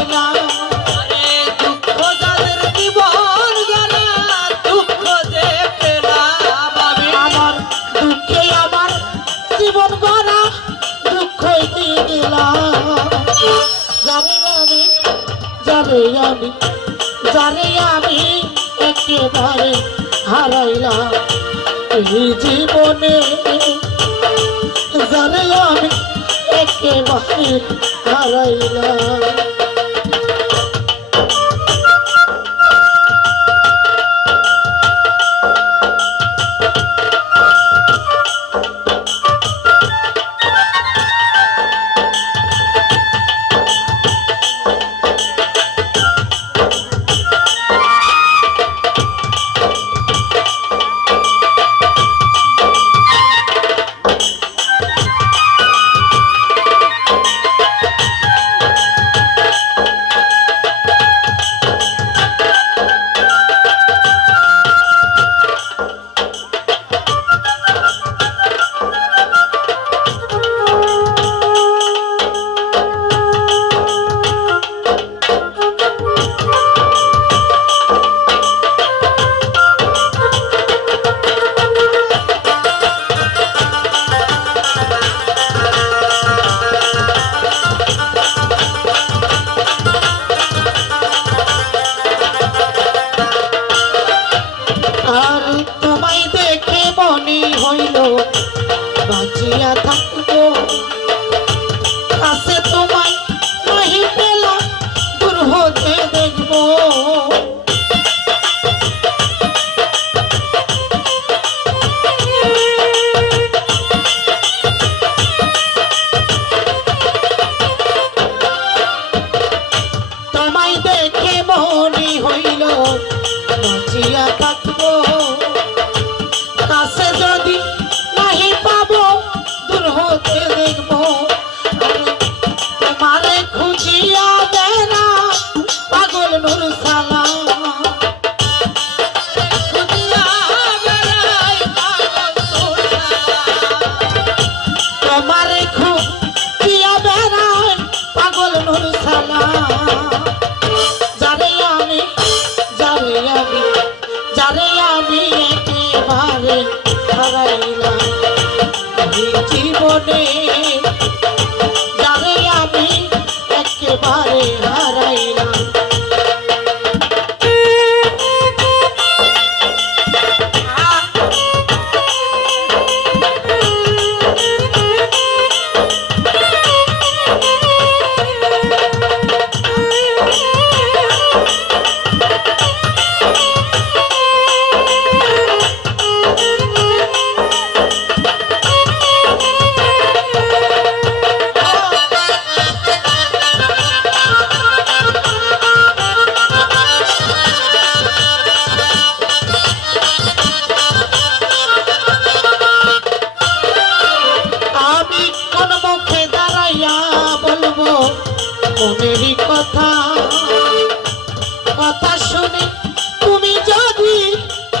পেলাম। দুঃখ যাদের জীবন গেলা, দুঃখ যে পেলাম আমি। আমার দুঃখে আমার জীবন গড়া, দুঃখই দিয়ে গেলাম। জানি আমি, জানি আমি, জানি আমি একেবারে হারাইলাম এই জীবনে। জানি আমি একেবারে হারাইলাম। বাঁচিয়া থাকবো কাছে তোমায় নাহি পেলাম, দূর হতে দেখবো। তোমায় দেখে মনে হইল বাঁচিয়া থাকবো কাছে যদি নাহি পাবো, দূর হতে দেখবো। তোমারে খুঁজিয়া বেড়া পাগল নূর সালাম, খুঁজিয়া বেড়াই পাগল নূর সালাম। তোমারে খুঁজিয়া বেড়াই পাগল নূর সালাম। যারে আমি, যারে আমি, যারে আমি একেবারে হারাইলাম এই জীবনে। যারে আমি একেবারে হারাইলাম। মনেরই কথা, কথা শুনে তুমি যদি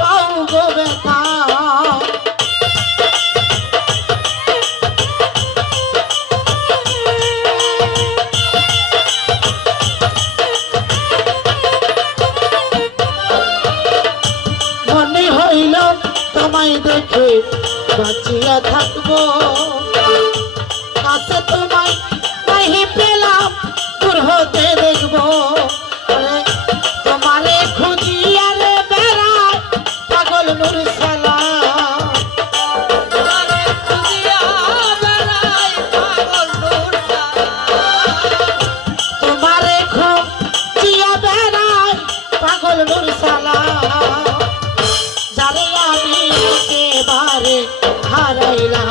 পাও গো ব্যথা। মনে হইল তোমায় দেখে বাঁচিয়া থাকবো কাছে তোমায় নাহি পেলাম, দূর হতে দেখবো। তোমারে খুঁজিয়া রে বেড়াই পাগল নূর সালাম। তোমারে খুঁজিয়া বেড়াই পাগল নূর সালাম। তোমারে খুঁজিয়া বেড়াই পাগল নূর সালাম। যারে আমি একেবারে হারাইলাম